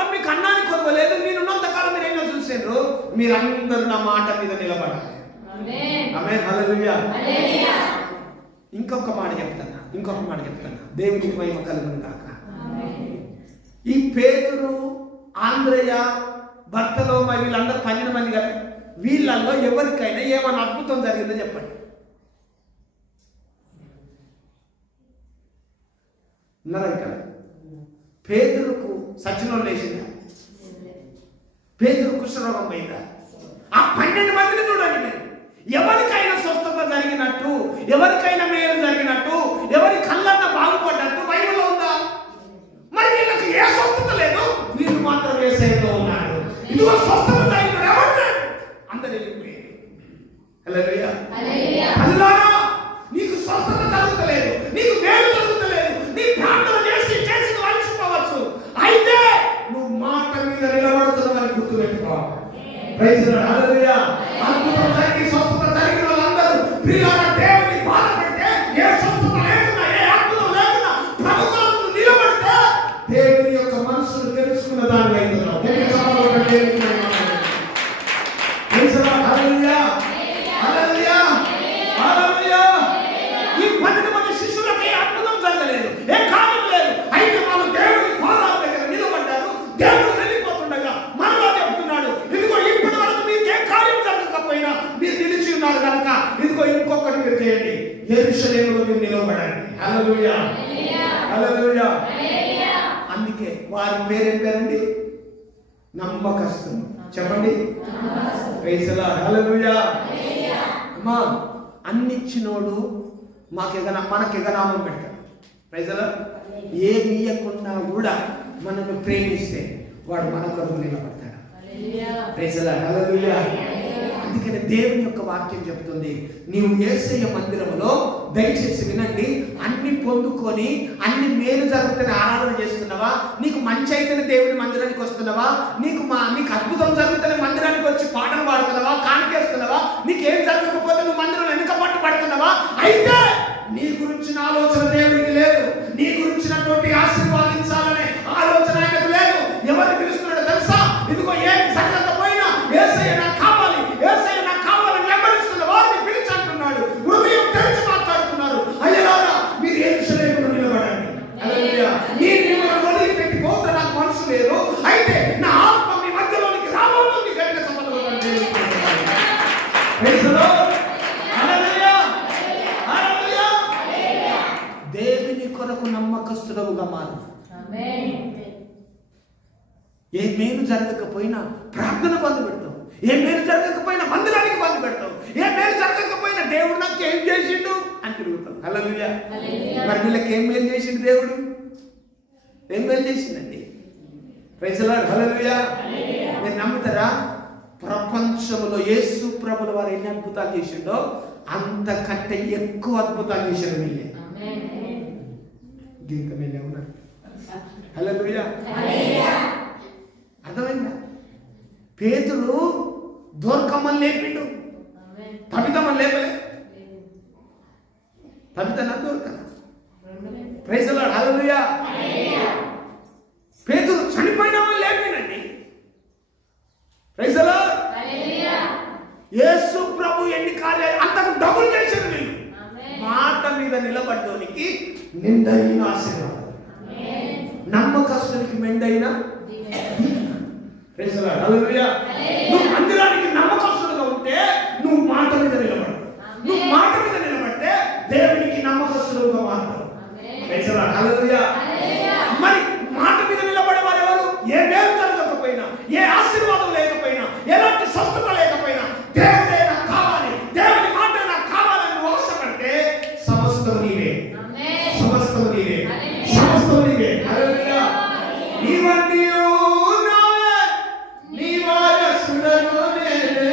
కాలం మీకు అన్నాన్ని కొరవలేదు, నేనున్నంత కాలం మీరు ఏమో చూసారు. మీరందరూ నా మాట మీద నిలబడాలి. ఆమేన్, హల్లెలూయా. ఇంకొక మాట చెప్తాను, దేవునికి మహిమ కలుగును గాక. ఈ పేతురు, ఆంద్రయ, బర్తలోమై వీళ్ళందరూ 12 మంది కదా. వీళ్ళల్లో ఎవరికైనా ఏమైనా అద్భుతం జరిగిందో చెప్పండి. ఉన్నారా ఇక్కడ? పేతురుకు సచ్చినోళ్ళు లేచిందా? పేతురు కుష్ఠరోగం పోయిందా? ఆ 12 మందిని చూడండి మీరు. ఎవరికైనా స్వస్థత జరిగినట్టు, ఎవరికైనా మేలు జరిగినట్టు, ఎవరి కళ్ళన్న బాగుపడ్డట్టు బైబిల్లో ఉందా? మరి వీళ్ళకి ఏ స్వస్థత లేదు, వీళ్ళు మాత్రం యేసయ్యలో ఉన్నారు. ఇదిగో స్వస్థత జరిగిన ఎవరు లేరు, అందరూ వెళ్ళిపోయారు. హల్లెలూయా, హల్లెలూయా. నీకు స్వస్థత జరుగుతలేదు, నీకు మేలు జరుగుతలేదు, నీ ప్రార్థన చేసి నువ్వు అలసిపోవచ్చు. అయితే నువ్వు మాట మీద నిలబడుతున్నావని గుర్తుపెట్టుకో. ప్రైజ్ ది లార్డ్, హల్లెలూయా. అద్భుతం జరిగి స్వస్థత జరిగిన వాళ్ళందరూ ప్రియులారా దేవుని బాధపడితే, ఏ స్వస్థత లేకున్నా, ఏ అద్భుతం లేకున్నా ప్రభుత్వం నిలబడితే దేవుని యొక్క మనసును తెలుసుకున్న దాని అవుతున్నావు. ప్రైజ్ ది లార్డ్, హల్లెలూయా, హల్లెలూయా, హల్లెలూయా. ఈ 12 మంది శిష్యులకి ఏ అద్భుతం జరగలేదు, ఏ కార్యం లేదు. అయితే వాళ్ళు దేవుని పాదాల దగ్గర నిలబడ్డారు. దేవుడు వెళ్ళిపోతుండగా మనలో చెప్తున్నాడు, ఇదిగో ఇప్పటి వరకు మీకు ఏ కార్యం జరగకపోయినా మీరు నిలిచి ఉన్నారు కనుక ఇదిగో ఇంకొకటి మీరు చేయండి, యెరూషలేములో మీరు నిలబడండి. హల్లెలూయా, హల్లెలూయా. అందుకే వారి పేరేం పేరండి? నమ్మకస్తులు. చెప్పండి, ప్రైజ్ ది లార్డ్, హల్లెలూయా. అమ్మా, అన్నిచ్చినోడు మనకి ఎగనామం పెడతాడు. Praise the lord. ఏమి ఇయ్యకుండా కూడా మనల్ని ప్రేమిస్తే వాడు మన కొరకు నిలబడతాడు. Praise the lord, hallelujah. అందుకని దేవుని యొక్క వాక్యం చెప్తుంది, నీవు యేసయ్య మందిరములో దయచేసి వినండి, అన్ని పొందుకొని అన్ని మేలు జరుగుతున్న ఆరాధన చేస్తున్నావా? నీకు మంచి అయితేనే దేవుని మందిరానికి వస్తున్నావా? నీకు అద్భుతం జరుగుతున్న మందిరానికి వచ్చి పాటలు పాడుతున్నావా, కానికేస్తున్నావా? నీకేం జరగకపోతే నువ్వు మందిరంలో వెనుక పట్టు పడుతున్నావా? అయితే నీ గురించిన ఆలోచన దేవునికి లేదు, నీ గురించినటువంటి ఆశీర్వాదించాలనే ఆలోచన ఆయనకు లేదు. ఎవరిని పిలుస్తున్నాడో తెలుసా? ఇదిగో ఏం జరగకపోయినా యేసయ్య నాకు కావాలి, యేసయ్య నాకు కావాలని వెంబడిస్తున్న వారిని పిలిచి అంటున్నాడు. హృదయం తెరిచి మాట్లాడుతున్నారు. అయ్యలారా, మీరు యెరూషలేములో నిలబడండి. హల్లెలూయా. నేను మిమ్మల్ని వదిలిపెట్టి పోతే నాకు మనసు లేదు. అయితే నా ఆత్మ మీ మధ్యలోనికి రాబోతుంది. గట్టిగా చప్పట్లు కొట్టండి. ప్రైజ్ ది లార్డ్, హల్లెలూయా, హల్లెలూయా. దేవుని కొరకు నమ్మకస్తుడవుగా మారు. ఆమేన్. ఏ మేలు జరగకపోయినా ప్రార్థన బంధు పెడతావు, ఏ మేలు జరగకపోయినా మందిరానికి బంధు పెడతావు, ఏ మేలు జరగకపోయినా దేవుడు నాకు ఏం చేసిండు అని తిరుగుతావు. హల్లెలూయా. మరి వీళ్ళకి ఏం మేలు చేసిండు దేవుడు? ఏం మేలు చేసిందండి? ప్రైజ్ ది లార్డ్, హల్లెలూయా. మీరు నమ్ముతారా? ప్రపంచంలో యేసు ప్రభుల వారు ఎన్ని అద్భుతాలు చేసిండో అంతకంటే ఎక్కువ అద్భుతాలు చేశారు వీళ్ళే. దీంతో వీళ్ళే ఉన్నారు. హల్లెలూయా, అర్థమైందా? పేతురు దొరకమ్మని లేపిండు, తబితమ్మని లేపలే. తబితనా దొరకనా? ప్రైజ్ ది లార్డ్, హల్లెలూయా. పేతురు చనిపోయినామని లేపినండి. ప్రైజ్ ది లార్డ్, హల్లెలూయా. యేసు ప్రభు ఎన్ని కార్యాలు అంతకు డబుల్ చేశారు వీళ్ళు. మాట మీద నిలబడ్డోనికి నిండైన ఆశీర్వాదం, నమ్మకస్తునికి మెండైన. ప్రైజ్ ది లార్డ్, హల్లెలూయా. నువ్వు మందిరానికి నమ్మకస్తుడుగా ఉంటే నువ్వు మాట మీద నిలబడు. నువ్వు మాట మీద నిలబడితే దేవునికి నమ్మకస్తుడుగా మారుతావు. ప్రైజ్ ది లార్డ్, హల్లెలూయా. మరి మాట మీద నిలబడే వారు ఎవరు? ఏ మేలు జరగకపోయినా, ఏ ఆశీర్వాదం లేకపోయినా, ఎలాంటి స్వస్థత లేకపోయినా దేవుడే నాకు కావాలి, దేవుని మాట నాకు కావాలని నువ్వు ఆశపడితే సమస్తం నీవే, సమస్తం నీవే, సమస్తం నీవే. హల్లెలూయా. నీవన్నీ నీ వారసుడను నేనే,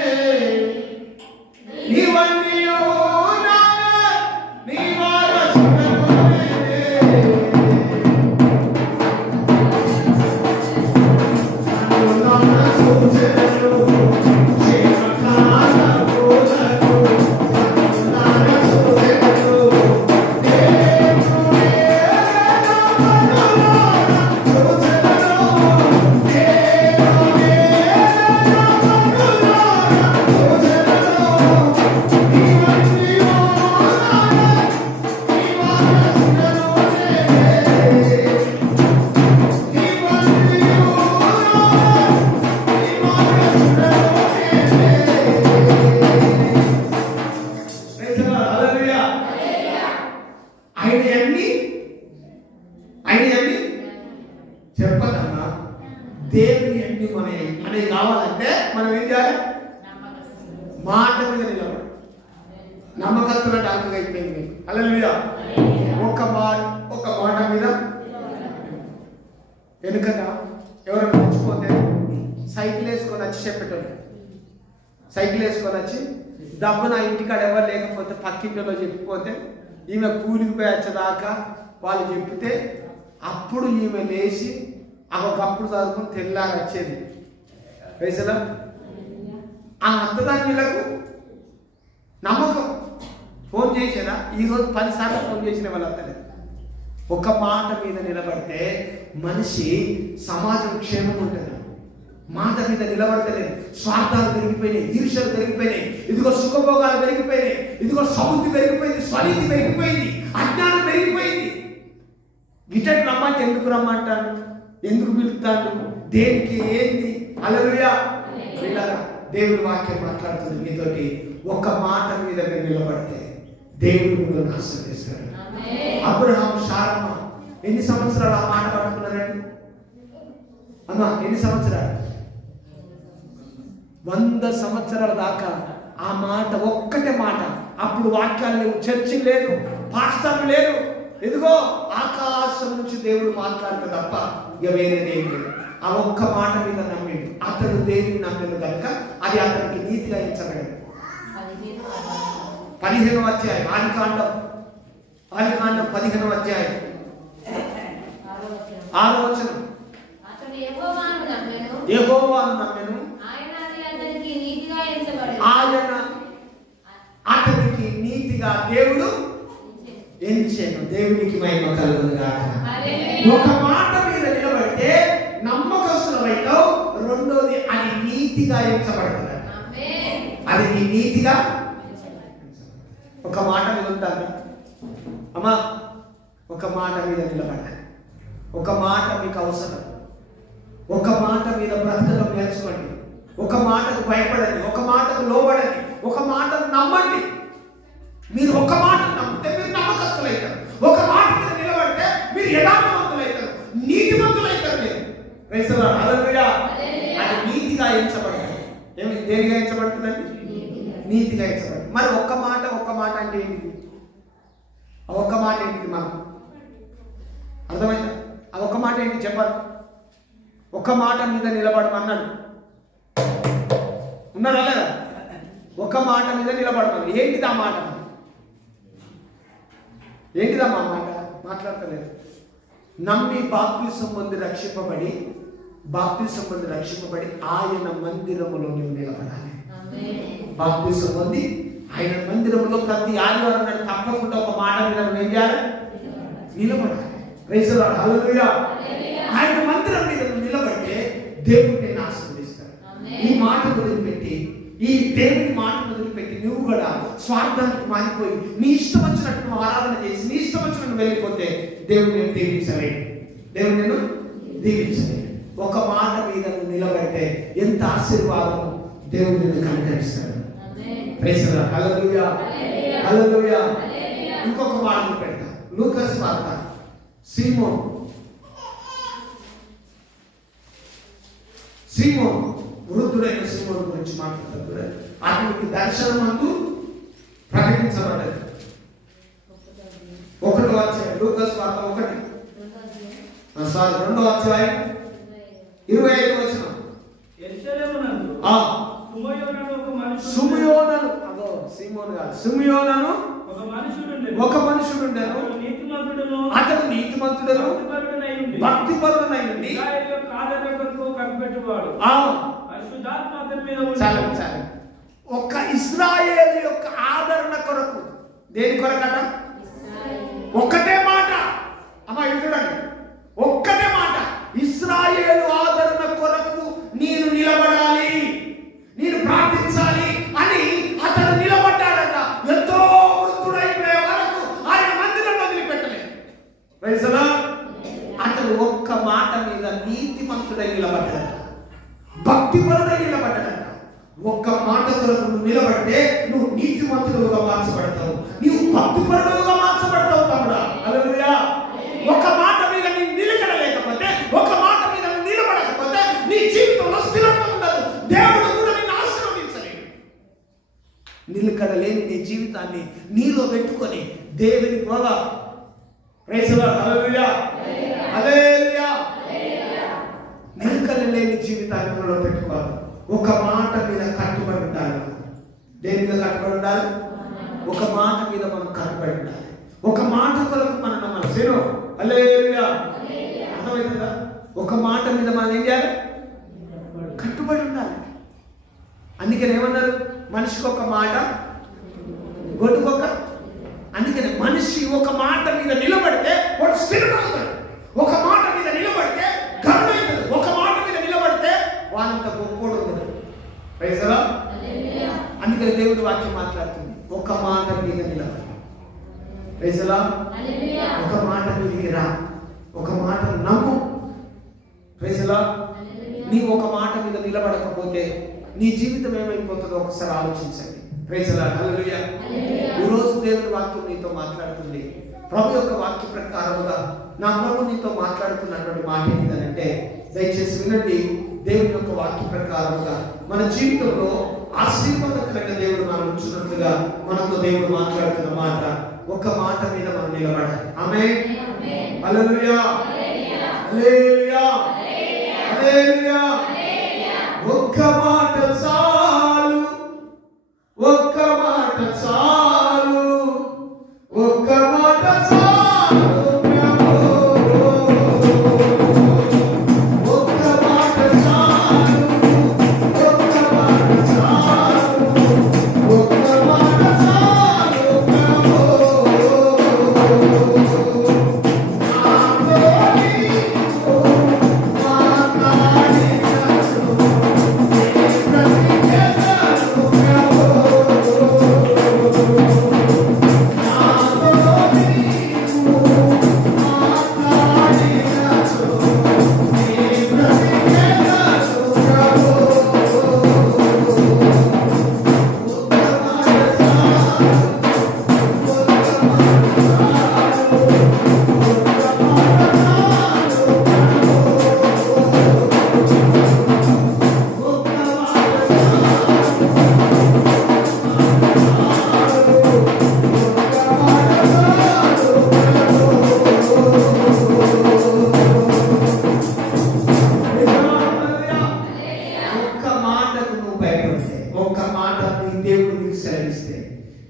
చెప్పదమ్మా. దేవుని అన్ని మనకి కావాలంటే మనం ఏం చేయాలి? మాట మీద నిలబడి. నమ్మకస్తున్న డాక్టర్ అయిపోయింది మీకు. హల్లెలూయా. ఒక మాట మీద. వెనుకట ఎవరైనా మర్చిపోతే సైకిల్ వేసుకొని వచ్చి చెప్పేటోళ్ళు. సైకిల్ వేసుకొని వచ్చి దబ్బున ఇంటికాడ ఎవరు లేకపోతే పక్కింటిలో చెప్పిపోతే ఈమె కూలికి పోయి వచ్చేదాకా వాళ్ళు చెప్పితే అప్పుడు ఈమె లేచి ఒకప్పుడు చదువుకుని తెల్లాగా వచ్చేది. పైసలా ఆ అత్తదాని వీళ్ళకు నమ్మకం. ఫోన్ చేసేదా? ఈరోజు 10 సార్లు ఫోన్ చేసిన వాళ్ళు అత్తలేదు. ఒక మాట మీద నిలబడితే మనిషి సమాజం క్షేమం ఉంటుంది. మాట మీద నిలబడతలేదు. స్వార్థాలు పెరిగిపోయినాయి, ఈర్ష్యలు పెరిగిపోయినాయి, ఇదిగో సుఖభోగాలు పెరిగిపోయినాయి, ఇదిగో సముద్రం పెరిగిపోయింది, స్వనీతి పెరిగిపోయింది, అజ్ఞానం పెరిగిపోయింది. గిటట్ రమ్మంటే ఎందుకు రమ్మంటాడు? ఎందుకు పిలుస్తాడు? దేనికి? ఏంది? హల్లెలూయా. దేవుడి వాక్యం మాట్లాడుతుంది మీతోటి. ఒక మాట మీద మీరు నిలబడితే దేవుడు మిమ్మల్ని ఆశీర్వదిస్తాడు. అబ్రహాము, శారమ్మ ఎన్ని సంవత్సరాలు ఆ మాట పట్టుకున్నారండి? అమ్మా ఎన్ని సంవత్సరాలు? 100 సంవత్సరాల దాకా ఆ మాట, ఒక్కటే మాట. అప్పుడు వాక్యాలు లేవు, చర్చి లేదు, పాస్టర్లు లేరు. ఎదుగో ఆకాశం నుంచి దేవుడు మాట్లాడతాడు తప్ప ఇక వేరేదేం లేదు. ఆ ఒక్క మాట మీద నమ్మిండు. అతడు దేవుని నమ్మిండు కనుక అది అతనికి నీతిగా ఎంచబడింది. 15వ అధ్యాయం ఆదికాండం 15వ అధ్యాయం 6వ వచనం. యెహోవాను నమ్మెను, ఆయన అతనికి నీతిగా దేవుడు ఎంచెను. దేవునికి మహిమ కలుగును గాక. ఒక మాట మీద నిలబడితే నమ్మకస్తులైతే, రెండోది అది నీతిగా ఎంచబడుతుంది. అది నీ నీతిగా. ఒక మాట మీద ఉంటాను అమ్మా. ఒక మాట మీద నిలబడాలి. ఒక మాట మీకు అవసరం. ఒక మాట మీద బ్రతకడం నేర్చుకోండి. ఒక మాటకు భయపడండి, ఒక మాటకు లోబడండి, ఒక మాటను నమ్మండి. మీరు ఒక మాట నమ్మితే మీరు నమ్మకస్తులు అవుతారు. ఒక మాట మీద నిలబడితే మీరు యథార్థవంతులు అవుతారు, నీతిమంతులు అవుతారు. మీరు హల్లెలూయా. అది నీతిగా ఎంచబడుతుంది. ఏమి దేనిగా ఎంచబడుతుందండి? నీతిగా ఎంచబడుతుంది. మరి ఒక్క మాట అంటే ఏంటిది? ఆ ఒక్క మాట ఏంటిది? మనం అర్థమైందా? ఆ ఒక్క మాట ఏంటి చెప్పాలి? ఒక మాట మీద నిలబడమన్నాడు. ఉన్నారా లేదా? ఒక మాట మీద నిలబడమన్నాడు. ఏంటిది ఆ మాట? ఏంటిదమ్మా మాట? మాట్లాడతలేదు. నమ్మి బాప్తిసం పొంది రక్షింపబడి ఆయన మందిరములో నీవు నిలబడాలి. బాప్తిసం పొంది ఆయన మందిరంలో ప్రతి ఆదివారం నాడు తప్పకుండా ఒక మాట మీద ఏం చేయాలి? నిలబడాలి. Praise the lord. హల్లెలూయా. ఆయన మందిరం మీద నిలబడితే దేవుడు నిన్ను ఆశీర్వదిస్తాడు. ఈ మాట వదిలిపెట్టి, ఈ దేవుని మాట వదిలిపెట్టి నువ్వు కూడా స్వార్థానికి మారిపోయి నీ ఇష్టం వచ్చినట్టు నువ్వు ఆరాధన చేసి నీ ఇష్టం వచ్చినట్టు వెళ్ళిపోతే దేవుడు నేను దీవించలేడు. దేవుడు నేను దీవించలేడు. ఒక మాట మీద నువ్వు నిలబడితే ఎంత ఆశీర్వాదము దేవుడు నిన్ను కనుగరిస్తాడు. Praise the lord. హల్లెలూయా. హల్లెలూయా. ఇంకొక మాట పెడతా. లూకాసు వార్త. సీమోను వృద్ధుడైన సీమోను గురించి మాట్లాడుతారు. అతనికి దర్శనమందు ప్రకటించబడ్డది. 1వ అధ్యాయం లూకాసు వార్త 2వ అధ్యాయం 25వ వచనం. సుమయోనను అదో సీమోను కాదు, సుమయోనను ఒక మనుషుడుండెను. అతడు నీతిమంతుడను భక్తిపరుడనై ఉండి ఒక ఇశ్రాయేలు యొక్క ఆదరణ కొరకు. దేని కొరకట? ఒక్కటే మాట అమ్మా, చూడండి, ఒక్కటే మాట. ఇశ్రాయేలు ఆదరణ కొరకు నేను నిలబడాలి, నేను ప్రార్థించాలి అని అతడు నిలబడ్డాడట. ఎంతో వృద్ధుడైపోయే వరకు ఆయన మందిరం వదిలిపెట్టలేదు. Praise the Lord. అతడు ఒక్క మాట మీద నీతిమంతుడై నిలబడ్డాడట, భక్తిపరుడై నిలబడ్డాడట. ఒక్క మాట కొరకు నువ్వు నిలబడితే నువ్వు నీతిమంతుడుగా మార్చబడతావు, నీవు భక్తిపరుడుగా మార్చబడతావు తమ్ముడా. హల్లెలూయా. ఒక మాట మీద నీ నిలకడ లేకపోతే, ఒక మాట జీవితాన్ని నీలో పెట్టుకొని దేవుని గోల ప్రైజ్ ది లార్డ్ హల్లెలూయా హల్లెలూయా నిలకడ లేని జీవితాన్ని మనలో పెట్టుకోవాలి. ఒక మాట మీద కట్టుబడి ఉండాలి. దేని మీద కట్టుబడి ఉండాలి? ఒక మాట మీద మనం కట్టుబడి ఉండాలి. ఒక మాట కొరకు మనం నమ్మాలి. సేనో హల్లెలూయా అర్థమవుతుందా? ఒక మాట మీద మనం ఏం చేయాలి? కట్టుబడి ఉండాలి. అందుకని ఏమన్నారు? మనిషికి ఒక మాట గొడ్డుకొక. అందుకని మనిషి ఒక మాట మీద నిలబడితే వాడు స్థిరమవుతాడు. ఒక మాట మీద నిలబడితే ఘనమవుతాడు. ఒక మాట మీద నిలబడితే వాళ్ళంత గొప్పోడు ఉండదు. Praise the lord. అందుకని దేవుడి వాక్యం మాట్లాడుతుంది, ఒక మాట మీద నిలబడి. Praise the lord. ఒక మాట మీదకి రా, ఒక మాట నమ్ము. Praise the lord. నీవు ఒక మాట మీద నిలబడకపోతే నీ జీవితం ఏమైపోతుందో ఒకసారి ఆలోచించండి. ప్రైజ్ ది లార్డ్ హల్లెలూయా. ఈరోజు దేవుని వాక్యం నీతో మాట్లాడుతుంది. ప్రభు యొక్క వాక్య ప్రకారముగా నా ప్రభు నీతో మాట్లాడుతున్నటువంటి మాట ఏంటంటే, దయచేసి వినండి. దేవుని యొక్క వాక్య ప్రకారముగా మన జీవితంలో ఆశీర్వాదకరంగా దేవుడు మనం ఉంచున్నట్లుగా మనతో దేవుడు మాట్లాడుతున్న మాట, ఒక మాట మీద మనం నిలబడాలి. ఆమేన్ హల్లెలూయా హల్లెలూయా హల్లెలూయా. ఒక్క మాట చాలు, ఒక్క మాట చాలు, ఒక్క మాట చాలు ప్రభు. ఒక్క మాట చాలు, ఒక్క మాట చాలు, ఒక్క మాట చాలు ప్రభు.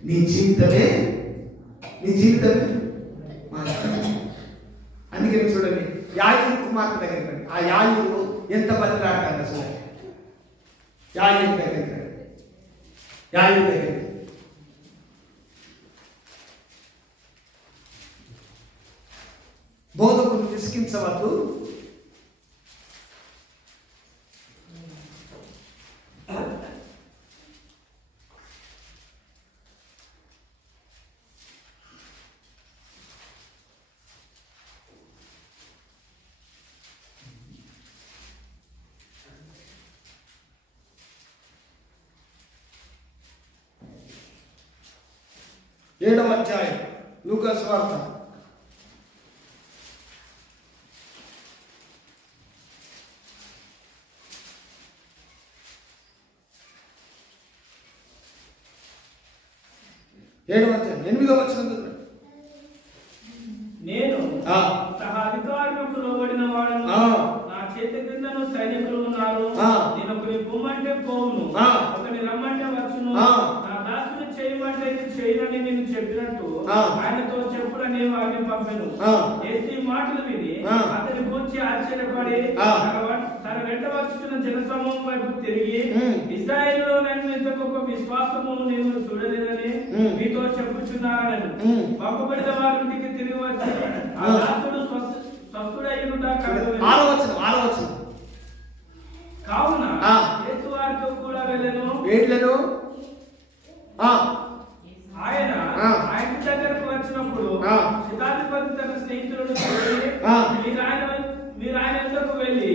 నీ జీవితమే మారుతుంది. అందుకని చూడండి, యాయూరు కుమార్తె దగ్గరికి రండి. ఆ యాయూరు ఎంత బతిలాడతాడు అసలు. యాయూరు దగ్గరికి రండి. యాయూరు దగ్గరికి బోధకులు విసిగించవద్దు, ఏడవ అధ్యాయం లూకా సువార్త 7వ అధ్యాయం 8వ వచనం చదవండి. నేను సహా అధికారులకు లోబడిన వాడను, నా చేతి క్రిందను సైనికులు ఉన్నారు. నేను ఒకరి పొమ్మంటే పోవును, ఒకరిని రమ్మంటే వచ్చును, నా దాసుని చేయమంటే చేయనని నేను చెప్పినట్టు ఆయనతో చెప్పుడని వారిని పంపెను. యేసు ఈ మాటలు విని అతని గురించి ఆశ్చర్యపడి తన వెంట వచ్చుతున్న జనసమూహం వైపు తిరిగి, ఇశ్రాయేలులో నేను ఇంత గొప్ప విశ్వాసము నేను చూడలేదని మీతో చెప్పుచున్నానని. పంపబడిన వారింటికి తిరిగి వచ్చి ఆ దాసుడు స్వస్థుడైయుట కనుగొనెను. కావున యేసు వారితో కూడా వెళ్ళెను. ఆయన దగ్గరకు వచ్చినప్పుడు శతాధిపతి తన స్నేహితులను చూసి, మీరు ఆయన ఎందుకు వెళ్ళి,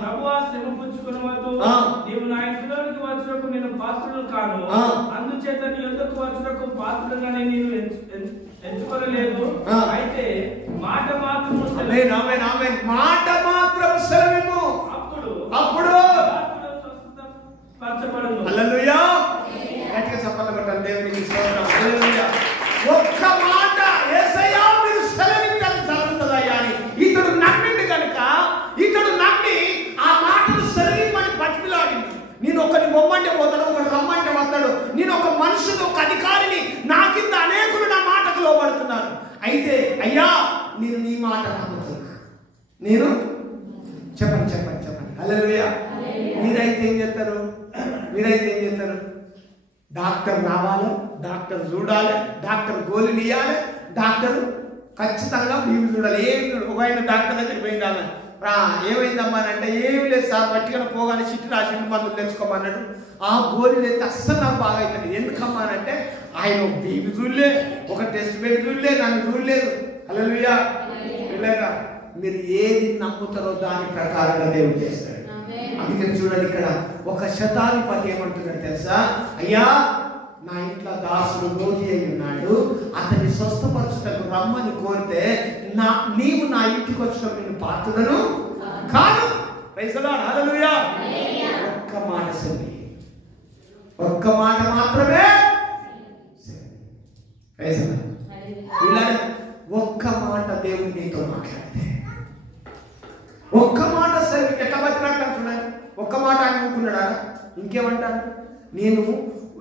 ప్రభువా శ్రమ పుచ్చుకొనవద్దు, నీవు నా ఇంటిలోనికి వచ్చుటకు నేను పాత్రుడు కాను, అందుచేత నీ ఎందుకు వచ్చుటకు పాత్రుడుగానే నేను ఎంచుకోలేదు. అయితే మాట మాత్రం సెలవిమ్ము, అప్పుడు స్వస్థపరచబడును. హల్లెలూయా. గట్టిగా చప్పట్లు కొట్టాలి దేవునికి స్తోత్రం. నేను చెప్పండి చెప్పండి చెప్పండి. హల్లెలూయా. మీరైతే ఏం చేస్తారు? డాక్టర్ రావాలి, డాక్టర్ చూడాలి, డాక్టర్ గోళీలు ఇవ్వాలి, డాక్టర్ ఖచ్చితంగా బీపీ చూడాలి. ఏం ఒక ఆయన డాక్టర్ దగ్గరికి పోయిందామె, ఏమైందమ్మా అంటే ఏం లేదు సార్, పట్టికన పోగానే చిట్టు రాసి మందులు తెచ్చుకోమన్నాడు. ఆ గోళీలు అయితే అస్సలు నాకు బాగా అవుతుంది. ఎందుకమ్మా అంటే ఆయన బీపీ చూడలే, ఒక టెస్ట్ పెట్టి చూడలే, నన్ను చూడలేదు. హల్లెలూయా. పిల్లగా మీరు ఏది నమ్ముతారో దాని ప్రకారంగా దేవుడు చేస్తాడు. అందుకని చూడండి, ఇక్కడ ఒక శతాధిపతి ఏమంటున్నాడు తెలుసా? అయ్యా, నా ఇంట్లో దాసుడు రోగి అయి ఉన్నాడు, అతన్ని స్వస్థపరచుటకు రమ్మని కోరితే నీవు నా ఇంటికి వచ్చినప్పుడు నేను పాత్రుడను కాదు. Praise the lord. హల్లెలూయా. ఒక్క మాట సరి, ఒక్క మాట మాత్రమే. Praise the Lord. ఇలా ఒక్క మాట దేవుడు నీతో మాట్లాడితే, ఒక్క మాట సరే ఎట్లా బతికినట్టు చూడండి. ఒక్క మాట అనుకున్నాడా? ఇంకేమంటాడు? నేను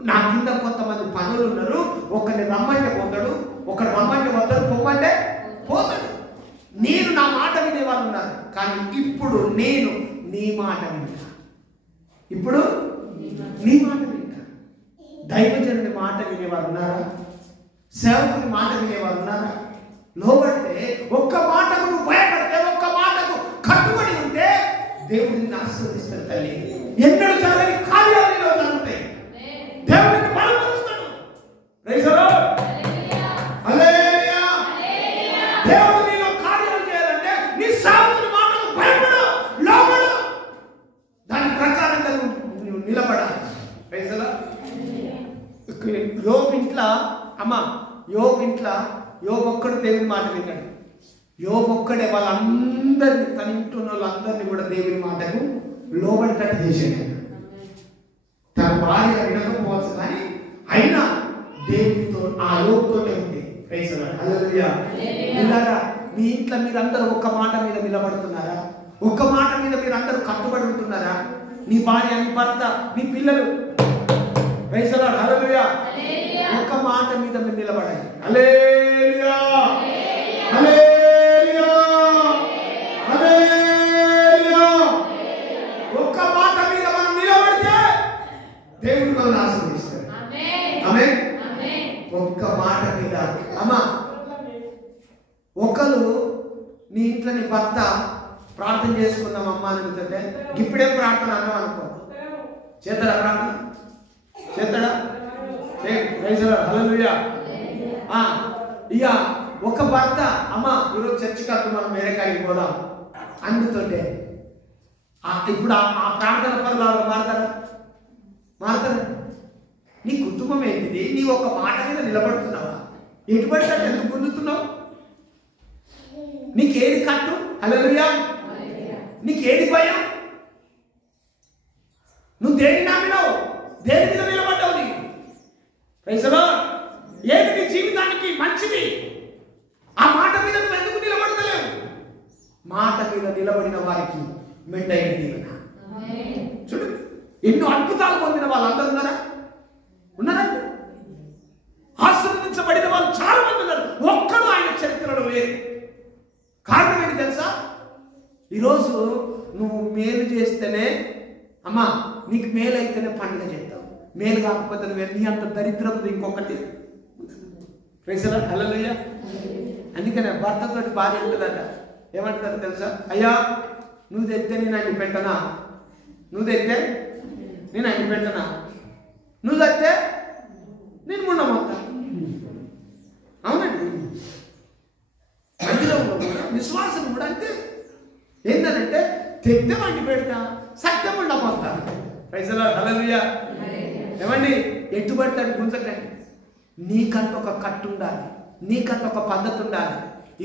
నా కింద కొంతమంది పనులు ఉన్నారు, ఒకరిని రమ్మంటే పోతాడు, ఒకరు రమ్మంటే పోతాడు, పొమ్మంటే పోతాడు. నేను నా మాట వినే వాళ్ళు ఉన్నారు, కానీ ఇప్పుడు నేను నీ మాట వింటా. ఇప్పుడు నీ మాట వింటా. దైవజనుడి మాట వినేవారు ఉన్నారా? సేవకుని మాట వినేవారు ఉన్నారా? లోబడితే, ఒక్క మాటకు నువ్వు భయపడితే, ఒక్క మాటకు కట్టుబడి ఉంటే దేవుడిని ఆశీర్వదిస్తాడు. తల్లి ఎన్నడూ జరగని కార్యాలు జరుగుతాయి. దేవుడిని బలపరుస్తాడు. Praise the lord. హల్లెలూయా. దేవుడు నీలో కార్యాలు చేయాలంటే నీ సేవకుని మాటకు భయపడు, లోబడు, దాని ప్రకారంగా నువ్వు నిలబడాలి. Praise the lord. యోబు ఇంట్లో యోబు ఒక్కడు దేవుని మాట విన్నాడు. యోబు ఒక్కడే వాళ్ళందరినీ, తన ఇంట్లో వాళ్ళందరినీ కూడా దేవుని మాటకు లోబడేటట్టు చేశాడు. తన భార్య వినకపోవచ్చు, కానీ అయినా దేవునితో ఆ యోబుతోనే ఉంది. Praise the lord. హల్లెలూయా. ఇలాగా మీ ఇంట్లో మీరందరూ ఒక్క మాట మీద నిలబడుతున్నారా? ఒక్క మాట మీద మీరు అందరూ కట్టుబడి ఉంటున్నారా? నీ భార్య, నీ భర్త, నీ పిల్లలు. Praise the lord. హల్లెలూయా. ఒక్క మాట మీద మీరు నిలబడాలి. హల్లెలూయా. హల్లెలూయా. హల్లెలూయా. ఒక్క మాట మీద మనం నిలబడితే దేవుడు మనల్ని ఆశీర్వదిస్తాడు. ఆమేన్. ఒక్క మాట మీద. అమ్మా, ఒకరు నీ ఇంట్లో నీ భర్త ప్రార్థన చేసుకుందాం అమ్మా అని అడుగుతుంటే, ఇప్పుడేం ప్రార్థన అన్నాం అనుకో, చేస్తాడా? ప్రార్థన చేస్తాడా? Praise the lord. హల్లెలూయా. ఇక ఒక భర్త, అమ్మ ఈరోజు చర్చికి వద్దు, మనం వేరే కాడికి పోదాం అందుతుంటే, ఇప్పుడు ఆ ప్రార్థన పనులు మారుతారా? నీ కుటుంబం ఏంటిది? నీ ఒక మాట మీద నిలబడుతున్నావా? ఎటువంటి అంటే ఎందుకు పొందుతున్నావు? నీకేది కట్టు? హల్లెలూయా. నీకేది భయం? నువ్వు దేని నమ్మినావు? దేని మీద నిలబడ్డావు? నీకు ప్రైజ్ ది లార్డ్. ఏది నీ జీవితానికి మంచిది? ఆ మాట మీద నువ్వు ఎందుకు నిలబడతలేవు? మాట మీద నిలబడిన వారికి మెండైన దీవెన. చూడు, ఎన్నో అద్భుతాలు పొందిన వాళ్ళందరూ ఉన్నారా? ఆశీర్వదించబడిన వాళ్ళు చాలా మంది ఉన్నారు. ఒక్కడు ఆయన చరిత్రలో లేరు. కారణం ఏంటి తెలుసా? ఈరోజు నువ్వు మేలు చేస్తేనే, అమ్మా నీకు మేలు అయితేనే పండుగ చేస్తావు. మేలు కాకపోతే నువ్వు నీ అంత దరిద్రపు ఇంకొకటి. Praise the lord. హల్లెలూయా. అందుకనే భర్తతోటి భార్య ఉంటుందట, ఏమంటుందంట తెలుసా? అయ్యా, నువ్వు తెస్తే నేను అన్ని పెట్టనా? నువ్వు తెస్తే నేను అన్ని పెట్టనా? నువ్వు తెస్తే నేను ముండమవుతా. అవునండి. మందిలో కూడా విశ్వాసం కూడా అంతే. ఏంటంటే తెస్తే వండి పెడతా, సత్యం ఉండమవుతా. Praise the lord. హల్లెలూయా. ఏమండి, ఎట్టుబడతాడు గుంజకండి. నీకంత ఒక కట్టు ఉండాలి, నీకంత ఒక పద్ధతి ఉండాలి.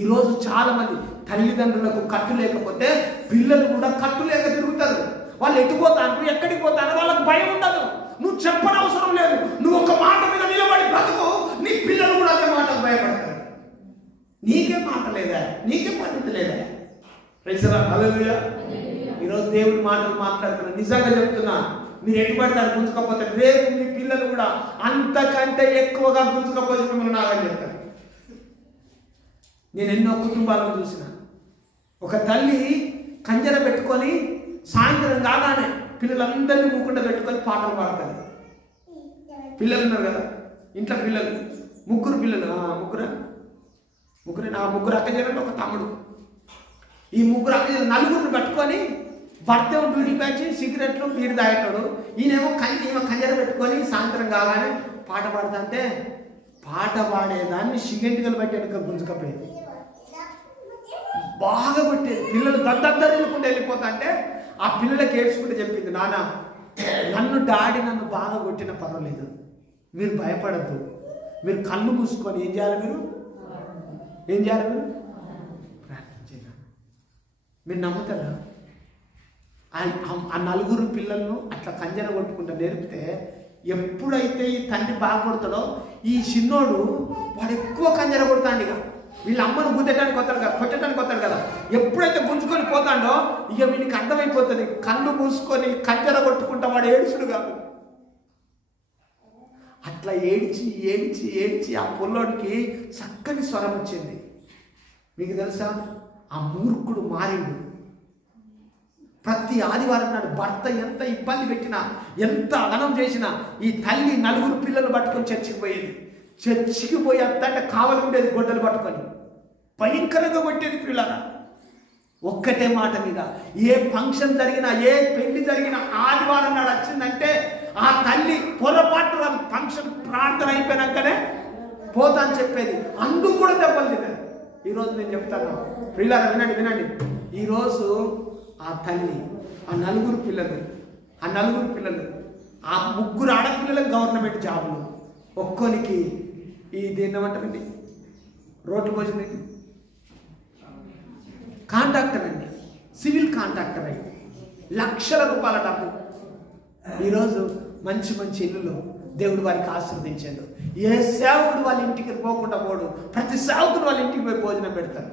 ఈరోజు చాలా మంది తల్లిదండ్రులకు కట్టు లేకపోతే పిల్లలు కూడా కట్టు లేక తిరుగుతారు. వాళ్ళు ఎట్టుపోతారు, ఎక్కడికి పోతారు, వాళ్ళకు భయం ఉండదు. నువ్వు చెప్పనవసరం లేదు. నువ్వు ఒక మాట మీద నిలబడి బ్రతుకు, నీ పిల్లలు కూడా అదే మాటకు భయపడతారు. నీకే మాట లేదా? నీకే పద్ధతి లేదా? Praise the lord. హల్లెలూయా. ఈరోజు దేవుడి మాటలు మాట్లాడుతున్నా, నిజంగా చెప్తున్నా. మీరు ఎట్టుబడతారు గుంజుకపోతే రేపు మీ పిల్లలు కూడా అంతకంటే ఎక్కువగా గుంజుకపోతే మిమ్మల్ని నాగని చెప్తారు. నేను ఎన్నో కుటుంబాలను చూసిన. ఒక తల్లి కంజర పెట్టుకొని సాయంత్రం కాగానే పిల్లలందరినీ కూకుండా పెట్టుకొని పాటలు పాడుతుంది. పిల్లలు ఉన్నారు కదా ఇంట్లో, పిల్లలు ముగ్గురు పిల్లలు, ముగ్గురు అక్కచెల్లెలు, ఒక తమ్ముడు. ఈ ముగ్గురు అక్కచెల్లెలు నలుగురిని పట్టుకొని భర్త డ్యూటీ ప్యాచ్, సిగరెట్లు, బీరు తాగేటాడు. ఈమె కంజర పెట్టుకొని సాయంత్రం కాగానే పాట పాడుతుంటే పాట పాడేదాన్ని సిగరెట్గా బట్టి వెనుక గుంజుకపోయేది, బాగా కొట్టేది. పిల్లలు దద్దరిల్లుకుంటూ వెళ్ళిపోతా అంటే ఆ పిల్లలకి ఏడ్చుకుంటూ చెప్పింది, నాన్న డాడీ నన్ను బాగా కొట్టిన పర్వాలేదు, మీరు భయపడద్దు, మీరు కళ్ళు మూసుకొని ఏం చేయాలి, మీరు ప్రార్థన చేయాలి. మీరు నమ్ముతారా? ఆ నలుగురు పిల్లలను అట్లా కంజర కొట్టుకుంటూ నేర్పితే ఎప్పుడైతే ఈ తండ్రి బాగా కొడతాడో ఈ చిన్నోడు వాడు ఎక్కువ కంజర కొడతాడు. ఇక వీళ్ళ అమ్మను గుద్దటానికి కొట్టడానికి కదా. ఎప్పుడైతే గుంజుకొని పోతాడో ఇక వీనికి అర్థమైపోతుంది, కళ్ళు మూసుకొని కంజర కొట్టుకుంటా వాడు ఏడుచుడు కాదు. అట్లా ఏడ్చి ఆ పుల్లోడికి చక్కని స్వరం వచ్చింది. మీకు తెలుసా, ఆ మూర్ఖుడు మారిండు. ప్రతి ఆదివారం నాడు భర్త ఎంత ఇబ్బంది పెట్టినా, ఎంత అగనం చేసినా ఈ తల్లి నలుగురు పిల్లలు పట్టుకొని చర్చికి పోయేది. చర్చికి పోయి అంతంటే కావలి ఉండేది, గొడ్డలు పట్టుకొని భయంకరంగా కొట్టేది పిల్లలు. ఒక్కటే మాట మీద ఏ ఫంక్షన్ జరిగినా, ఏ పెళ్లి జరిగినా ఆదివారం నాడు వచ్చిందంటే ఆ తల్లి పొరపాటు ఫంక్షన్ ప్రార్థన అయిపోయినాకనే పోతా అని చెప్పేది. అందుకు కూడా దెబ్బలు తిన్నది. ఈరోజు నేను చెప్తాను పిల్లలు, వినండి. ఈరోజు ఆ తల్లి ఆ నలుగురు పిల్లలు ఆ ముగ్గురు ఆడపిల్లలకు గవర్నమెంట్ జాబులు, ఒక్కొనికి ఇది ఏమంటారండి, రోడ్డు పోసింది కాంట్రాక్టర్ అండి, సివిల్ కాంట్రాక్టర్ అండి, లక్షల రూపాయల డబ్బు. ఈరోజు మంచి ఇల్లులో దేవుడు వారికి ఆశీర్వదించాడు. ఏ సేవకుడు వాళ్ళ ఇంటికి పోకుండా పోడు, ప్రతి సేవకుడు వాళ్ళ ఇంటికి పోయి భోజనం పెడతారు.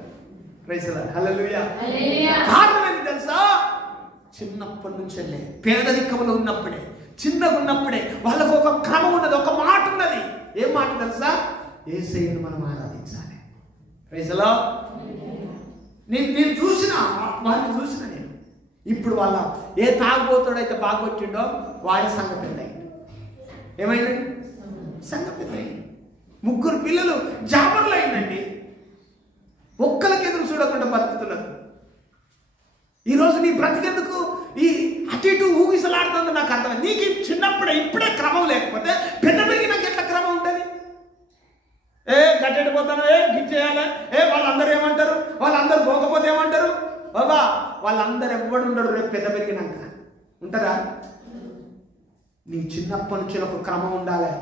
ప్రైజ్ ది లార్డ్, హల్లెలూయా. కారణం ఏంటి తెలుసా? చిన్నప్పటి నుంచే పేదరికంలో ఉన్నప్పుడే, చిన్నగా ఉన్నప్పుడే వాళ్ళకు ఒక క్రమం ఉన్నది, ఒక మాట ఉన్నది. ఏం మాట తెలుసా? యేసయ్యను మనం ఆరాధించాలి. Praise the lord. నేను వాళ్ళని చూసిన నేను. ఇప్పుడు వాళ్ళ ఏ తాగుబోతాడైతే బాగొట్టిండో వాడి సంగతి పెద్ద అయింది. ఏమైందండి? సంగతి పెద్ద అయింది. ముగ్గురు పిల్లలు జాబర్లు అయిందండి. ఒక్కరికి ఎదురు చూడకుండా బతుకుతున్నారు. ఈరోజు నీ బ్రతికెందుకు ఈ అటు ఇటు ఊగిసలాడుతుందో నాకు అర్థమైంది. నీకు చిన్నప్పుడే ఇప్పుడే క్రమం లేకపోతే పెద్ద పెరిగినాక ఎట్లా క్రమం ఉంటుంది? గట్టెడిపోతాను, గిట్ చేయాలి, వాళ్ళందరూ ఏమంటారు, వాళ్ళందరూ పోకపోతే ఏమంటారు? బాబా వాళ్ళందరూ ఎవ్వడు ఉండరు రేపు పెద్ద పెరిగినాక. ఉంటారా? నీ చిన్నప్పటి నుంచి ఒక క్రమం ఉండాలి.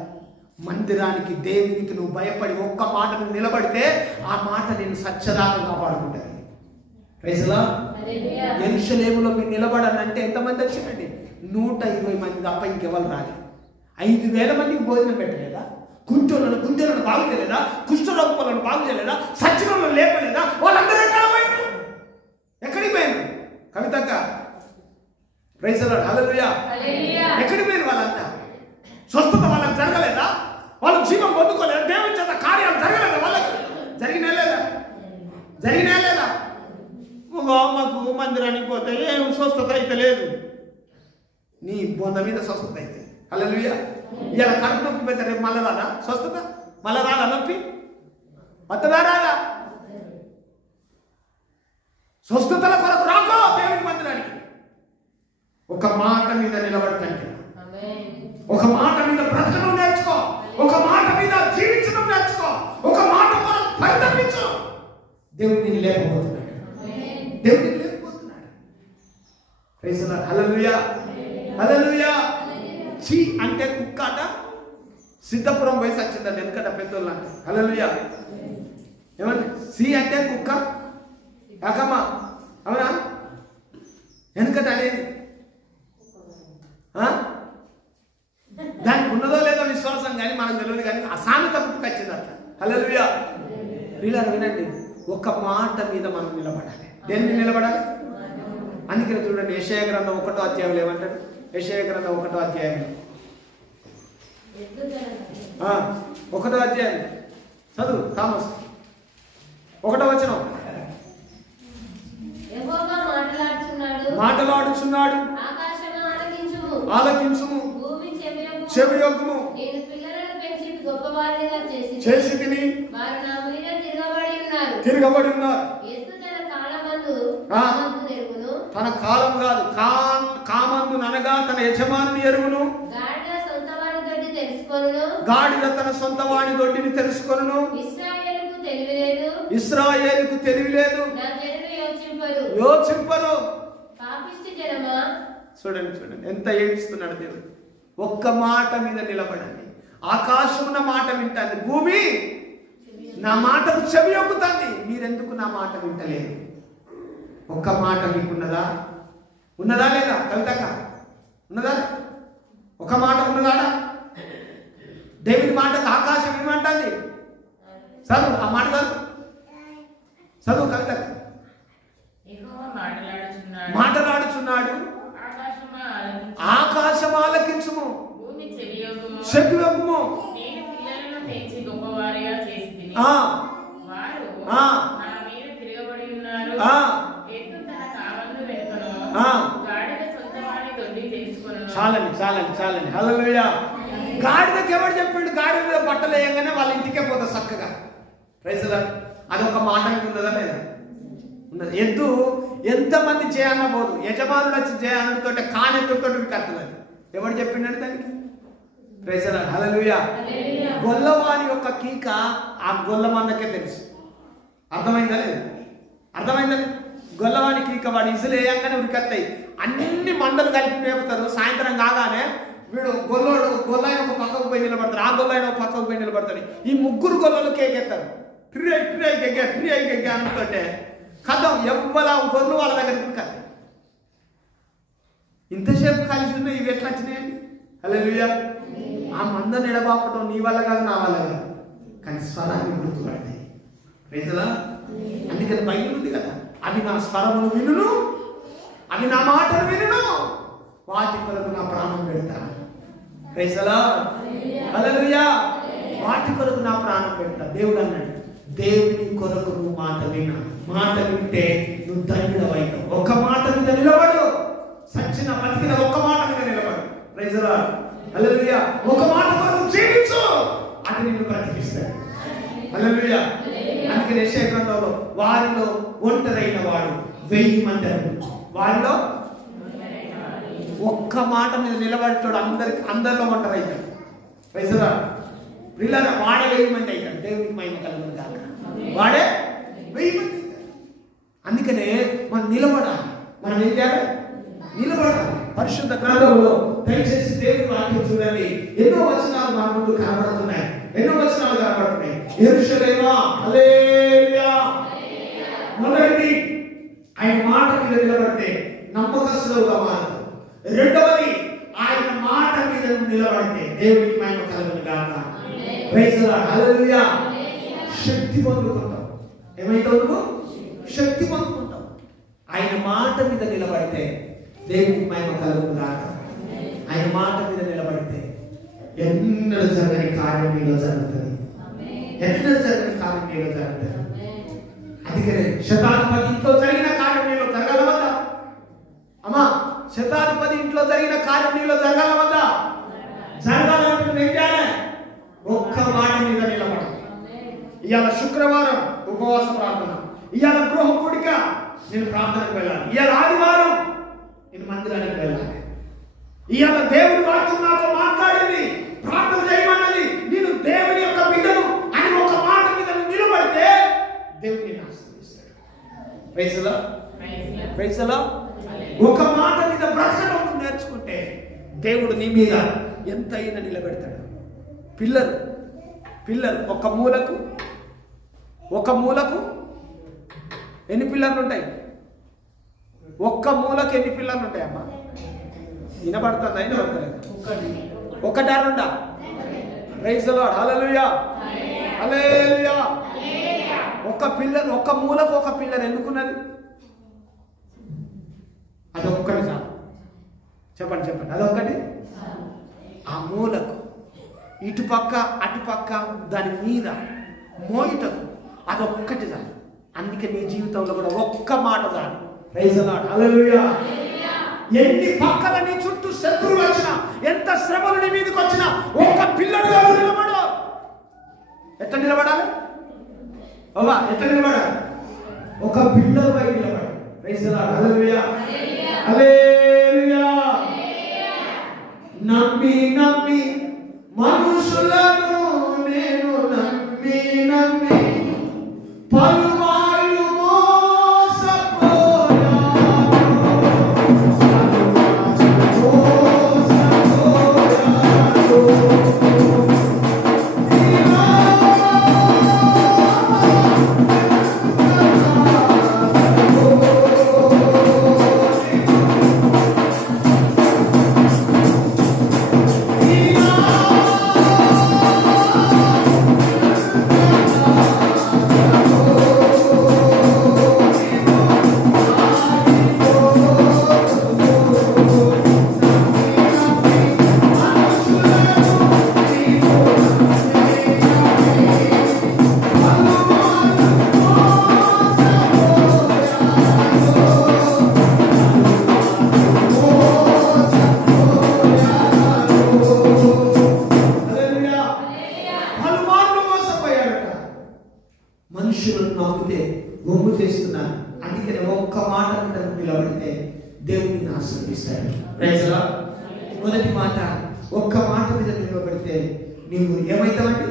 మందిరానికి, దేవునికి నువ్వు భయపడి ఒక్క మాట నువ్వు నిలబడితే ఆ మాట నేను సత్యదాగా కాపాడుకుంటుంది. Praise the Lord. యెరూషలేములో మీరు నిలబడాలంటే ఎంతమంది వచ్చిందండి? 120 మంది తప్ప ఇంకెవరు రాలేదు. 5000 మందికి భోజనం పెట్టలేదా? గుంటలను బాగు చేయలేదా? కుష్ఠరోగులను బాగు చేయలేదా? సచ్చిలను లేపలేదా? వాళ్ళందరూ ఎక్కడికి పోయారు? కవితక్క, ప్రైజ్ ది లార్డ్, హల్లెలూయా. ఎక్కడికి పోయారు వాళ్ళంతా? స్వస్థత వాళ్ళకి జరగలేదా? వాళ్ళు జీవం పొందుకోలేదా? దేవుని చేత కార్యాలు జరగలేదా? వాళ్ళకి జరిగినా లేదా? మాకు మందిరానికి పోతే ఏం స్వస్థత అయితే లేదు. నీ బొంద మీద స్వస్థత అయితే. హల్లెలూయా. ఇలా కడుపు నొప్పి పెద్ద రేపు మళ్ళా రాదా స్వస్థత? మళ్ళా రాదా నొప్పి? వద్దదా రాదా? స్వస్థతల కొరకు రాకో దేవుని మందిరానికి. ఒక మాట మీద నిలబడటానికి, ఒక మాట మీద బ్రతకడం నేర్చుకో, ఒక మాట మీద జీవించడం నేర్చుకో, ఒక మాట కొరకు పరితపించు. దేవుడు నిన్ను లేకపోతున్నాడు. ప్రైజ్ ది లార్డ్, హల్లెలూయా, హల్లెలూయా. చి అంటే కుక్క అట సిద్ధపురం వయసు వచ్చిందండి, ఎందుకంటే పెద్దోళ్ళు అంటే. హల్లెలూయా. ఏమండి? సి అంటే కుక్క కాకమ్మా, అవునా? ఎందుకంటే అనేది దానికి ఉన్నదో లేదో విశ్వాసం కానీ మనకు తెలియదు, కానీ ఆ సామెత పుట్టుకొచ్చింది అట్లా. హల్లెలూయా. వీళ్ళని వినండి, ఒక మాట మీద మనం నిలబడాలి. దేని మీద నిలబడాలి? అందుకని చూడండి, యెషయా గ్రంథం 1వ అధ్యాయంలో ఏమంటాడు? యెషయా గ్రంథం 1వ అధ్యాయంలో 1వ అధ్యాయం చదువు థామస్. 1వ వచనం. మాటలాడుచున్నాడు. ఆలకించుము. చెవియొగ్గుము. చేసి తిని తిరగబడి ఉన్నారు. తన కాలం కాదు, కామందు అనగా తన యజమాని ఎరుగును. గాడిద తన సొంత వాణి దొడ్డిని తెలుసుకొనును. ఇశ్రాయేలుకు తెలివి లేదు, యోచింపరు. చూడండి చూడండి ఎంత ఏడుస్తున్నాడు దేవుడు. ఒక్క మాట మీద నిలబడండి. ఆకాశమున మాట వింటాంది, భూమి నా మాటకు చెవి యొక్కుతుంది. మీరెందుకు నా మాట వింటలేదు? ఒక్క మాట మీకున్నదా? ఉన్నదా లేదా? కవితక ఉన్నదా? ఒక మాట ఉన్నదా? దేవుని మాటకు ఆకాశం ఏమంటుంది? చదువు ఆ మాట కాదు, చదువు కవిత. మాటలాడుచున్నాడు, ఆకాశం ఆలకించుము, చెవియొగ్గుము. చాలండి చాలండి చాలండి. హల్లెలూయా. గాడిదకి ఎవరు చెప్పిండు? గాడిద మీద బట్టలు వేయగానే వాళ్ళ ఇంటికే పోతుంది చక్కగా. Praise lord. అదొక మాట మీద ఉన్నదా లేదా? ఉన్నది. ఎద్దు ఎంతమంది చేయన్న పోదు, యజమానుడు వచ్చి చేయనుతో కానెత్తుతో కత్తున్నది. ఎవరు చెప్పిండండి దానికి? Praise lord. హల్లెలూయా. గొల్లవాని యొక్క కీక ఆ గొల్లమందకే తెలుసు. అర్థమైందా లేదా? అర్థమైందా లేదు? గొల్లవాని కీక వాడు ఇసులు వేయంగానే ఉరికత్తాయి. అన్ని మందలు కలిపి మేపుతారు. సాయంత్రం కాగానే వీడు గొల్లైన ఒక పక్కకు పోయి నిలబడతారు, ఆ గొల్లైన ఒక పక్కకు పోయి నిలబడతాడు. ఈ ముగ్గురు గొల్లలు కేకెత్తారు. అనుకుంటే కథం ఎవ్వల గొర్రెలు వాళ్ళ దగ్గరికి కథ. ఇంతసేపు కలిసి ఉన్నాయి, ఇవి ఎట్లా వచ్చినాయండి? హల్లెలూయా. ఆ మందని ఎడబాపటం నీ వల్ల కాదు, నా వల్ల కాదు, కానీ స్వరాన్ని గుర్తుపడతాయి. రైతులా. అందుకని బైబిల్ ఉంది కదా, అవి నా స్వరమును వినును, అవి నా మాటలు వినును, వాటి కొరకు నా ప్రాణం పెడతా. రైతులా. హల్లెలూయా. వాటి కొరకు నా ప్రాణం పెడతా. దేవుడు అన్నాడు, దేవుని కొరకు నువ్వు మాట వినాలి. మాట వింటే నువ్వు ధన్యుడవైతావు. ఒక్క మాట మీద నిలబడు. సచ్చిన బతికిన ఒక్క మాట మీద నిలబడు. Praise the lord. హల్లెలూయా. ఒక మాట కొరకు జీవించు, అది నిన్ను బ్రతికిస్తాడు. హల్లెలూయా. అందుకని యెషయా గ్రంథంలో వారిలో ఒంటరైన వాడు 1000 మంది అన్నారు. వారిలో ఒక్క మాట మీద నిలబడతాడు. అందరిలో ఒంటరి అవుతాడు. Praise the lord. పిల్లల వాడే 1000 మంది అవుతాడు. దేవునికి మహిమ కలుగును గాక. వాడే 1000 మంది. అందుకనే మనం నిలబడాలి. మనం ఏం చేయాలి? నిలబడాలి. పరిశుద్ధ గ్రంథంలో దయచేసి దేవుని వాక్యం చూడండి. ఎన్నో వచనాలు మన ముందు కనబడుతున్నాయి. ఎన్నో వచనాలు కనబడుతున్నాయి. యెరూషలేమా, హల్లెలూయా. మొదటిది, ఆయన మాట మీద నిలబడితే నమ్మకస్తులుగా మారుతారు. రెండవది, ఆయన మాట మీద నిలబడితే దేవునికి మహిమ కలుగును గాక. Praise the lord. హల్లెలూయా. శక్తి పొందుకుంటాం. ఏమైతావు? శక్తి పొందుకుంటాం. ఆయన మాట మీద నిలబడితే దేవునికి మహిమ కలుగును గాక. ఆయన మాట మీద నిలబడితే ఎన్నడూ జరగని కార్యం నీలో జరుగుతుంది. ఎన్నడూ జరగని కార్యం నీలో జరుగుతుంది. అందుకనే శతాధిపతి ఇంట్లో జరిగిన కార్యం నీలో జరగలవద్దా? అమ్మా, శతాధిపతి ఇంట్లో జరిగిన కార్యం నీలో జరగలవద్దా? జరగాలంటే ఏం చేయాలి? ఒక్క మాట మీద నిలబడాలి. ఇవాళ శుక్రవారం ఉపవాస ప్రార్థన, ఇవాళ గృహ కూడిక, నేను ప్రార్థనకు వెళ్ళాలి. ఇవాళ ఆదివారం నేను మందిరానికి వెళ్ళాలి. ఇవాళ దేవుడి వాక్యం నాతో మాట్లాడింది, ప్రార్థన చేయమన్నది, నేను దేవుని యొక్క బిడ్డను అని ఒక మాట మీద నిలబడితే దేవుడు నిన్ను ఆశీర్వదిస్తాడు. Praise the lord. Praise the lord. ఒక మాట మీద బ్రతకడం నేర్చుకుంటే దేవుడు నీ మీద ఎంతైనా నిలబెడతాడు. పిల్లలు ఒక మూలకు ఎన్ని పిల్లర్లు ఉంటాయి? ఒక్క మూలకు ఎన్ని పిల్లర్లు ఉంటాయి అమ్మా? వినబడుతుందా? వినబడతలేదు. ఒకటా రెండా? Praise the lord. హల్లెలూయా. హల్లెలూయా. ఒక్క మూలకు ఒక పిల్లర్ ఎందుకున్నది? అదొక్కటి చాలు. చెప్పండి. అదొక్కటి. ఆ మూలకు ఇటుపక్క అటుపక్క దాని మీద మోయిటకు అదొక్కటి చాలు. అందుకే నీ జీవితంలో కూడా ఒక్క మాట చాలు. Praise the lord. హల్లెలూయా. ఎన్ని పక్కన నీ చుట్టూ శత్రువులు వచ్చినా, ఎంత శ్రమలు నీ మీదకి వచ్చినా ఒక్క పిల్లడుగా నిలబడు. ఎట్లా నిలబడాలి బాబా? ఎట్లా నిలబడాలి? ఒక పిల్లడుపై నిలబడాలి. Praise the lord. హల్లెలూయా, హల్లెలూయా. నమ్మి నమ్మి మనుషులను నేను నమ్మి నమ్మి పలుమార్లు మనుషులను నమ్మితే గొమ్ము చేస్తున్నారు. అందుకని ఒక్క మాట మీద నిలబడితే దేవుడిని ఆశీర్వదిస్తాడు. Praise the lord. మొదటి మాట, ఒక్క మాట మీద నిలబడితే నీవు ఏమైతావండి?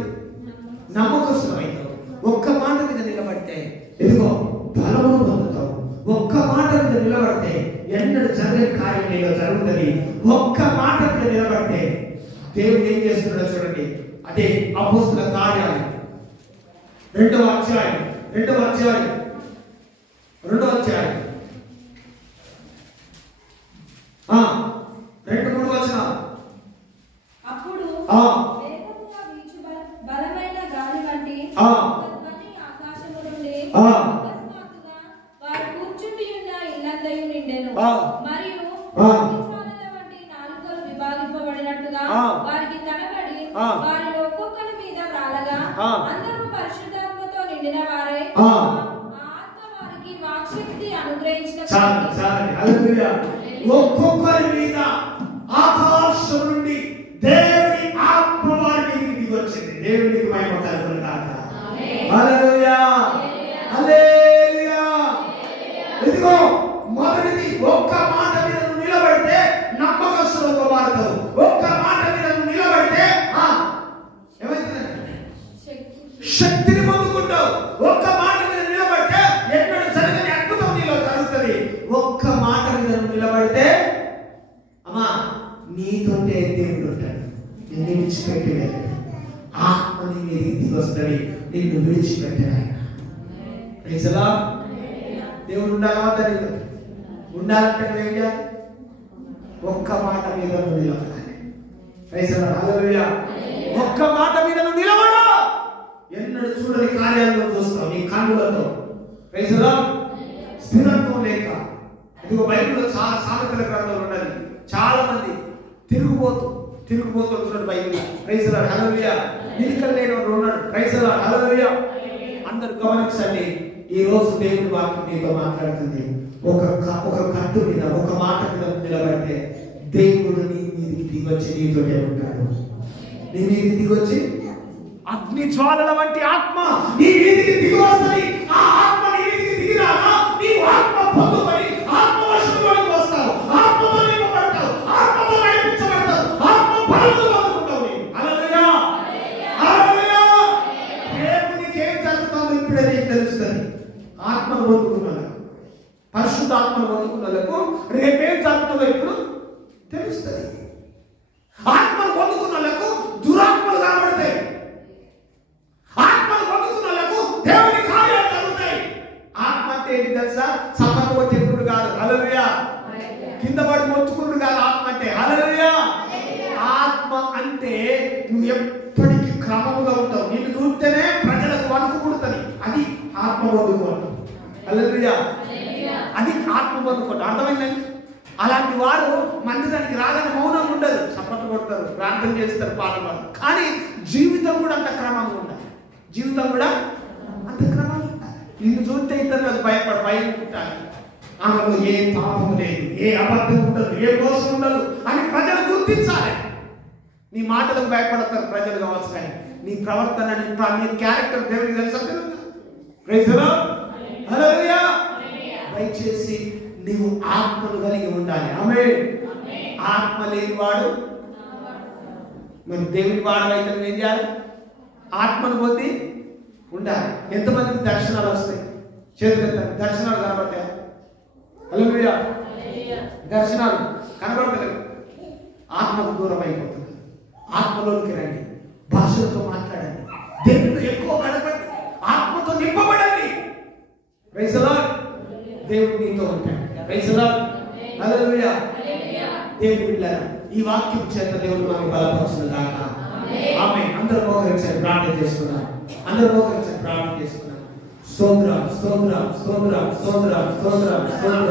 నమ్మకస్తుడైతావు. ఒక్క మాట మీద నిలబడితే ఎదుగో బలము పొందుతావు. ఒక్క మాట మీద నిలబడితే ఎన్నడూ జరగని కార్యం నీలో జరుగుతుంది. ఒక్క మాట మీద నిలబడితే దేవుడు ఏం చేస్తున్నాడో చూడండి. అదే అపోస్తలుల కార్యాలు 2వ అధ్యాయం 2వ అధ్యాయం 2వ అధ్యాయం 2-3 వచనాలు. అప్పుడు వేగముగా వీచు బలమైన గాలి వంటి ధ్వని ఆకాశము నుండి అకస్మాత్తుగా వారు కూర్చుండి ఉన్న ఇల్లంతయు నిండెను. మరియు అగ్నిజ్వాలల వంటి నాలుకలు విభాగింపబడినట్టుగా వారికి కనబడి వారిలో ఒక్కొక్కరి మీద రాలగా అందరూ పరిశుద్ధాత్మతో నిండిన వారే ఆత్మ వారికి వాక్శక్తి అనుగ్రహించిన. ఒక్కొక్కరి మీద ఆకాశం నుండి దేవుని ఆత్మ వారి మీదకి దిగి వచ్చింది. దేవునికి మహిమ కలుగును గాక. హల్లెలూయా, హల్లెలూయా. ఇదిగో మొదటిది, ఒక్క మాట మీద నువ్వు నిలబడితే నమ్మకస్తులుగా మారుతావు. ఒక్క మాట మీద నువ్వు నిలబడితే ఏమైతుందంటే శక్తిని పొందుకుంటావు. ఒక్క మాట మీద నిలబడితే ఎన్నడూ జరగని అద్భుతం నీలో జరుగుతుంది. ఒక్క మాట మీద నువ్వు నిలబడితే అమ్మా నీతోటే దేవుడు ఉంటాడు. నిన్ను విడిచిపెట్టి వెళ్ళాడు. ఆత్మ నీ మీదకి దిగి వస్తాడు. నిన్ను విడిచిపెట్టాడు ఆయన. Praise the lord. దేవుడు ఉండాలా? ఉండాలంటే నువ్వేం చేయాలి? ఒక్క మాట మీద నువ్వు నిలబడాలి. Praise the lord. హల్లెలూయా. ఒక్క మాట మీద నువ్వు నిలబడు. ఎన్నడూ చూడని కార్యాలను చూస్తావు నీ కన్నులతో. Praise the lord. స్థిరత్వం లేక ఇదిగో బైబిల్లో చాలా సామెతల గ్రంథంలో ఉన్నది. చాలా మంది తిరుగుబోతున్నాడు బైబిల్. Praise the lord. హల్లెలూయా. నిలికలు లేని వాడు ఉన్నాడు. Praise the lord. హల్లెలూయా. అందరూ గమనించండి. ఈ రోజు దేవుడి వాక్యం నీతో మాట్లాడుతుంది. ఒక కట్టు మీద ఒక మాట మీద నిలబడితే దేవుడు నీ మీదకి దిగొచ్చి నీతోనే ఉంటాడు. నీ మీదకి దిగొచ్చి అగ్ని జ్వాలల వంటి ఆత్మ నీ మీదకి దిగి వస్తుంది. ఆ ఆత్మ నీ మీదకి దిగిరాగా నీవు ఆత్మ పొందుకొని ఆత్మవశంలోకి వస్తావు. ఆత్మతో నింపబడతావు. ఆత్మతో నడిపించబడతావు. ఆత్మ బలంతో పొందుకుంటావు. హల్లెలూయా, హల్లెలూయా. రేపు నీకేం జరుగుతుందో ఇప్పుడే నీకు తెలుస్తుంది. ఆత్మను పొందుకున్నాను, పరిశుద్ధాత్మను పొందుకున్నలకు రేపేం జరుగుతుందో ఇప్పుడు తెలుస్తుంది. ఆత్మను పొందుకున్నలకు దురాత్మలు కనబడతాయి. ఆత్మను పొందుకున్నలకు దేవుని కార్యాలు జరుగుతాయి. ఆత్మ అంటే ఏంటి తెలుసా? సపను కొట్టేకుడు కాదు. హల్లెలూయా. కింద పడి మొత్తుకుడు కాదు ఆత్మ అంటే. హల్లెలూయా. ఆత్మ అంటే నువ్వు ఎప్పటికీ క్రమముగా ఉంటావు. నిన్ను చూస్తేనే ప్రజలకు వణుకు పుడుతుంది. అది ఆత్మ పొందుకోవడం. హల్లెలూయా. అది ఆత్మ పొందుకోవడం. అర్థమైందండి? అలాంటి వారు మందిరానికి రాగానే మౌనం ఉండదు. చప్పట్లు కొడతారు, ప్రార్థన చేస్తారు, పాటలు పాడతారు. కానీ జీవితం కూడా అంత క్రమంగా ఉండాలి. జీవితం కూడా అంత క్రమంగా ఉండాలి. నిన్ను చూస్తే ఇద్దరు భయం ఉంటారు. ఆమెలో ఏ పాపం లేదు, ఏ అబద్ధం ఉండదు, ఏ మోసం ఉండదు అని ప్రజలు గుర్తించాలి. నీ మాటలకు భయపడతారు ప్రజలు కావచ్చు, కానీ నీ ప్రవర్తన, నీ క్యారెక్టర్ దేవుడికి తెలుసా? ప్రైజ్ ది లార్డ్, హల్లెలూయా. దయచేసి నీవు ఆత్మను కలిగి ఉండాలి. ఆమేన్. ఆత్మ లేని వాడు మరి దేవుని వాడవైతే నువ్వు ఏం చేయాలి? ఆత్మను పొంది ఉండాలి. ఎంతమందికి దర్శనాలు వస్తాయి? చేతులు దర్శనాలు కనబడతాయి. హల్లెలూయా. దర్శనాలు కనబడతలేవు. ఆత్మకు దూరం అయిపోతుంది. ఆత్మలోనికి రండి, భాషలతో మాట్లాడండి, దేవునితో ఎక్కువ గడపండి, ఆత్మతో నింపబడండి. Praise the lord. దేవుడు నీతో ఉంటాడు. ప్రైజ్ ది లార్డ్, హల్లెలూయా. దేవుని బిడ్డలారా, ఈ వాక్యం చేత దేవుడు మనకు బలపరచును గాక. ఆమేన్. అందరూ మోకరించి ప్రార్థన చేసుకున్నాం. స్తోత్రం స్తోత్రం స్తోత్రం స్తోత్రం స్తోత్రం స్తోత్రం స్తోత్రం.